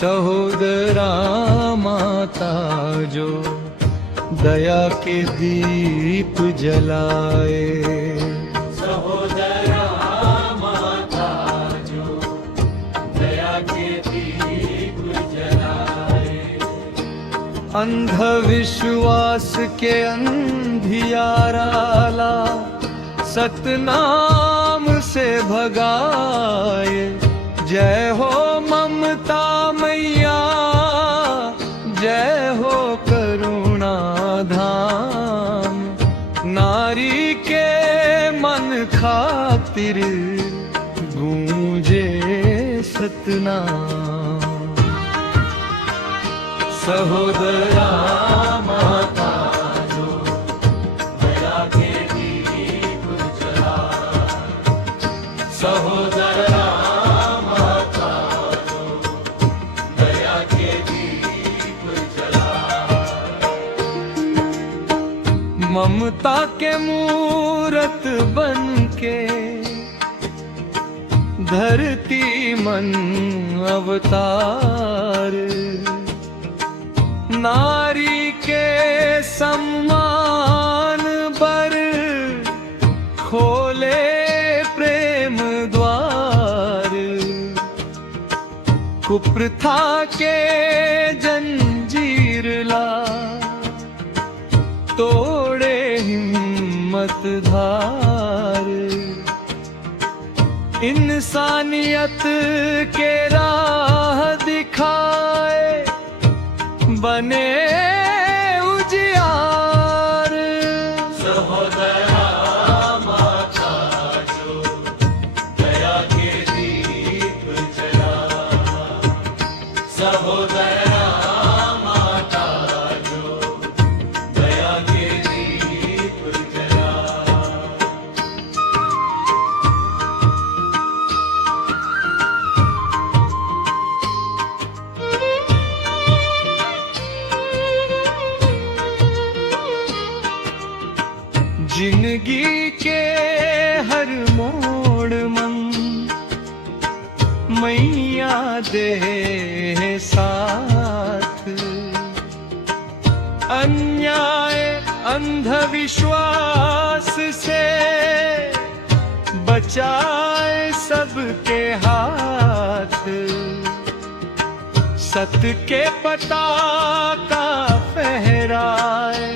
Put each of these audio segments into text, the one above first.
सहोदरा माता जो दया के दीप जलाए, सहोदरा माता जो दया के दीप जलाए। अंधविश्वास के अंधियारा ला सतनाम से भगाए। जय हो ममता मैया, जय हो करुणा धाम। नारी के मन खातिर गूंजे सतनाम। सहोदरा माता जो दया के दीप जलाए, सहोदरा माता जो दया के दीप जलाए। ममता के मूरत बनके धरती मन अवतार। नारी के सम्मान पर खोले प्रेम द्वार। कुप्रथा के जंजीर ला तोड़े हिम्मत धार। इंसानियत के राह दिखाए बने उजियार। सहोदरा माता जो दया के दीप जलाए, सहोदरा माता जो दया के दीप जलाए। जिंदगी के हर मोड़ मन मैया दे साथ। अन्याय अंधविश्वास से बचाए सबके हाथ। सत्य के पताका फहराए,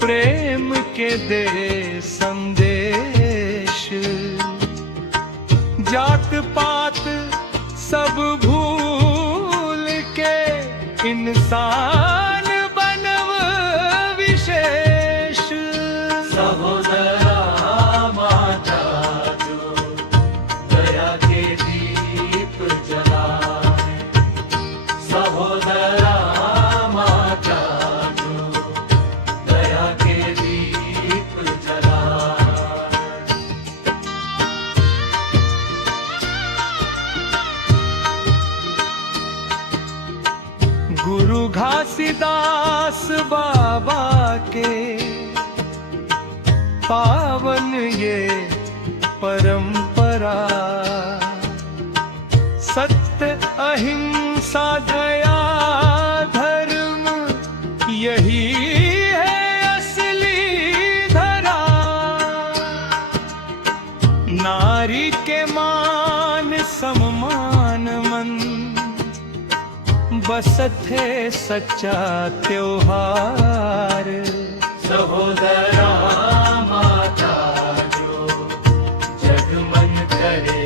प्रेम के दे संदेश। जात पात सब भूल के इंसान बनव विशेष। सहोदरा माता जो दया के दीप जलाए, सहोदरा माता जो दया के दीप जलाए। गुरु घासीदास बाबा के पावन ये परंपरा। सत्य अहिंसा दया धर्म यही है असली धरा। नारी के मान सम्मान मन बसत है सच्चा त्योहार। सहोदरा माता जो जगमन करे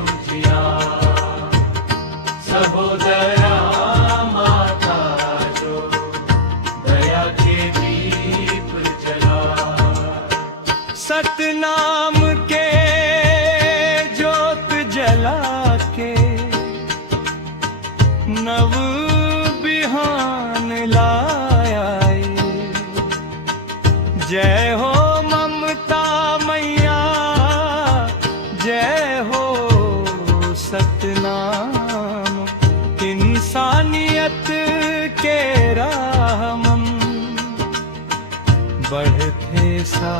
उजियार, सहोदरा माता जो दया के दीप जलाए। सतनाम के ज्योत जला के नव बिहान लाया। जय हो ममता मैया, जय हो सतनाम। इंसानियत के राह मन बढ़ते सा